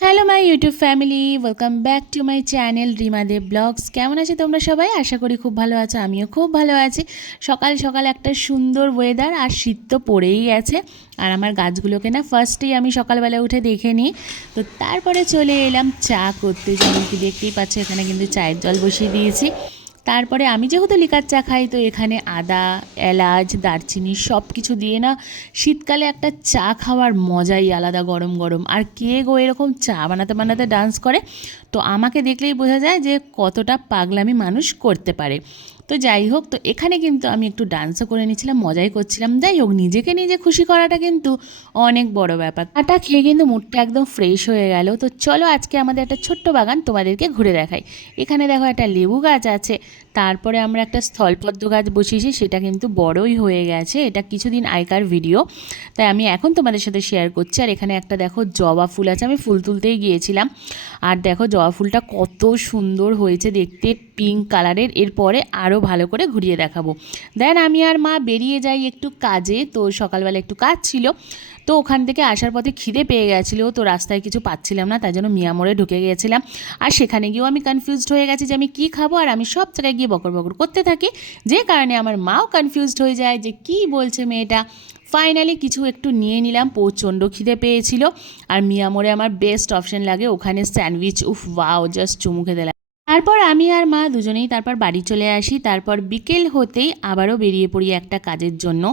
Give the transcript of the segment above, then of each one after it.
Hello my YouTube family, welcome back to my channel Rima Deb vlogs. কেমন আছো তোমরা সবাই? আশা করি খুব ভালো আছো, আমিও খুব ভালো আছি। সকাল সকাল একটা সুন্দর ওয়েদার, আর শীত তো পড়েই গেছে। আর আমার গাছগুলোকে না ফার্স্টেই আমি সকালবেলা উঠে দেখে নিই। তো তারপরে চলে এলাম চা করতে, যেমন কি দেখতেই পাচ্ছ এখানে কিন্তু চায়ের জল বসিয়ে দিয়েছি। তারপরে আমি যেহেতু লিকার চা খাই, তো এখানে আদা, এলাচ, দারচিনি সব কিছু দিয়ে না শীতকালে একটা চা খাওয়ার মজাই আলাদা, গরম গরম। আর কে গো এরকম চা বানাতে বানাতে ডান্স করে, তো আমাকে দেখলেই বোঝা যায় যে কতটা পাগলামি মানুষ করতে পারে। তো যাই হোক, তো এখানে কিন্তু আমি একটু ডান্সও করে নিয়েছিলাম, মজাই করছিলাম। যাই হোক, নিজেকে নিজে খুশি করাটা কিন্তু অনেক বড় ব্যাপার। চাটা খেয়ে কিন্তু মুডটা একদম ফ্রেশ হয়ে গেল। তো চলো আজকে আমাদের একটা ছোট্ট বাগান তোমাদেরকে ঘুরে দেখাই। এখানে দেখো একটা লেবু গাছ আছে, তারপরে আমরা একটা স্থলপদ্ম গাছ বসিয়েছি, সেটা কিন্তু বড়ই হয়ে গেছে। এটা কিছুদিন আগেকার ভিডিও, তাই আমি এখন তোমাদের সাথে শেয়ার করছি। আর এখানে একটা দেখো জবা ফুল আছে, আমি ফুল তুলতেই গিয়েছিলাম। আর দেখো জবা ফুলটা কত সুন্দর হয়েছে দেখতে, পিঙ্ক কালারের। এরপরে আরও ভালো করে ঘুরিয়ে দেখাবো। দেন আমি আর মা বেরিয়ে যাই একটু কাজে। তো সকালবেলা একটু কাজ ছিল, তো ওখান থেকে আসার পথে খিদে পেয়ে গেছিলো, তো রাস্তায় কিছু পাচ্ছিলাম না, তাই জন্য মিয়া মোড়ে ঢুকে গিয়েছিলাম। আর সেখানে গিয়েও আমি কনফিউজড হয়ে গেছি যে আমি কী খাবো, আর আমি সব জায়গায় গিয়ে বকর বকর করতে থাকি, যে কারণে আমার মাও কনফিউজড হয়ে যায় যে কী বলছে মেয়েটা। ফাইনালি কিছু একটু নিয়ে নিলাম, প্রচণ্ড খিদে পেয়েছিল। আর মিয়া মোড়ে আমার বেস্ট অপশন লাগে, ওখানে স্যান্ডউইচ, উফ ওয়াও, জাস্ট চুমু খেতে লাগে। তারপর আমি আর মা দুজনেই তারপর বাড়ি চলে আসি। তারপর বিকেল হতেই আবারও বেরিয়ে পড়ি একটা কাজের জন্য।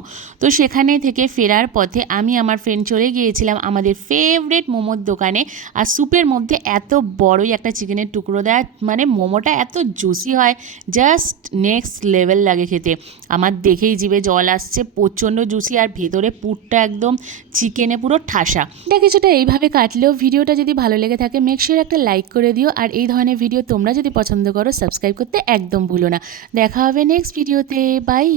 তো সেখানে থেকে ফেরার পথে আমি আমার ফ্রেন্ড চলে গিয়েছিলাম আমাদের ফেভারিট মোমোর দোকানে। আর স্যুপের মধ্যে এত বড়ই একটা চিকেনের টুকরো দেয়, মানে মোমোটা এত জুসি হয়, জাস্ট নেক্সট লেভেল লাগে খেতে। আমার দেখেই জিভে জল আসছে, প্রচণ্ড জুসি, আর ভেতরে পুরটা একদম চিকেনে পুরো ঠাসা। এটা কিছুটা এইভাবে কাটলেও ভিডিওটা যদি ভালো লেগে থাকে মেক শিওর একটা লাইক করে দিও। আর এই ধরনের ভিডিও তোমরা যদি পছন্দ করো সাবস্ক্রাইব করতে একদম ভুলো না। দেখা হবে নেক্সট ভিডিওতে, বাই।